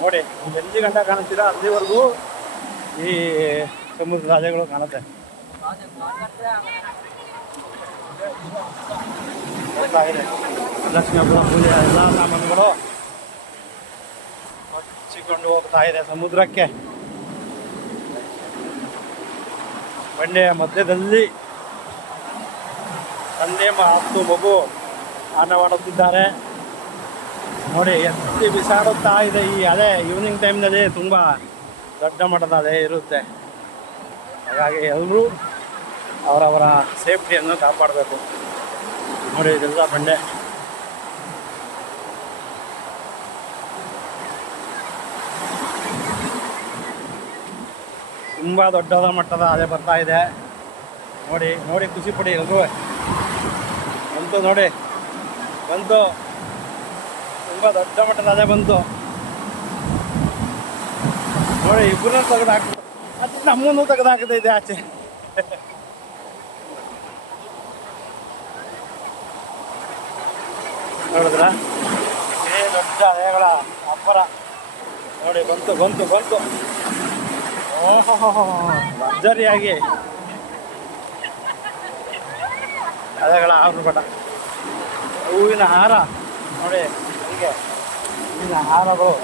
ನೋಡಿ ಎಲ್ಲಿ ಗಂಟ ಕಾಣಿಸ್ತೀರಾ ಅಲ್ಲಿವರೆಗೂ ಈ ಸಮುದ್ರ ರಾಜಗಳು ಕಾಣುತ್ತೆ. ಲಕ್ಷ್ಮೀ ಹಬ್ಬದ ಪೂಜೆ, ಎಲ್ಲ ಸಾಮಾನುಗಳು ಹಚ್ಚಿಕೊಂಡು ಹೋಗ್ತಾ ಇದೆ ಸಮುದ್ರಕ್ಕೆ. ಬಂಡೆಯ ಮಧ್ಯದಲ್ಲಿ ತಂದೆ ಮತ್ತು ಮಗು ಆಟವಾಡುತ್ತಿದ್ದಾರೆ. ನೋಡಿ, ಎತ್ತಿ ಬಿಸಾಡುತ್ತಾ ಇದೆ ಈ ಅದೇ ಈವ್ನಿಂಗ್ ಟೈಮ್ನಲ್ಲಿ ತುಂಬ ದೊಡ್ಡ ಮಟ್ಟದ ಅದೇ ಇರುತ್ತೆ. ಹಾಗಾಗಿ ಎಲ್ಲರೂ ಅವರವರ ಸೇಫ್ಟಿಯನ್ನು ಕಾಪಾಡಬೇಕು. ನೋಡಿ, ಇದೆಲ್ಲ ಬಂಡೆ. ತುಂಬ ದೊಡ್ಡದ ಮಟ್ಟದ ಅದೇ ಬರ್ತಾ ಇದೆ. ನೋಡಿ ನೋಡಿ, ಖುಷಿ ಪಡಿ ಬಂತು ನೋಡಿ, ಬಂತು. ತುಂಬ ದೊಡ್ಡ ಮಟ್ಟದ ಅದೇ ಬಂತು. ನೋಡಿ, ಇಬ್ಬರನ್ನ ತೆಗೆದು ಹಾಕಿ ಅದು ನಮ್ಮನ್ನು ತೆಗೆದು ಇದೆ ಆಚೆ. ನೋಡಿದ್ರ? ಏ ದೊಡ್ಡ ಅಲೆಗಳ ಅಬ್ಬರ. ನೋಡಿ, ಬಂತು ಬಂತು ಬಂತು. ಓಹೋ ಭರ್ಜರಿಯಾಗಿ ಅಲೆಗಳ ಹೂವಿನ ಹಾರ. ನೋಡಿ 게 그냥 안하고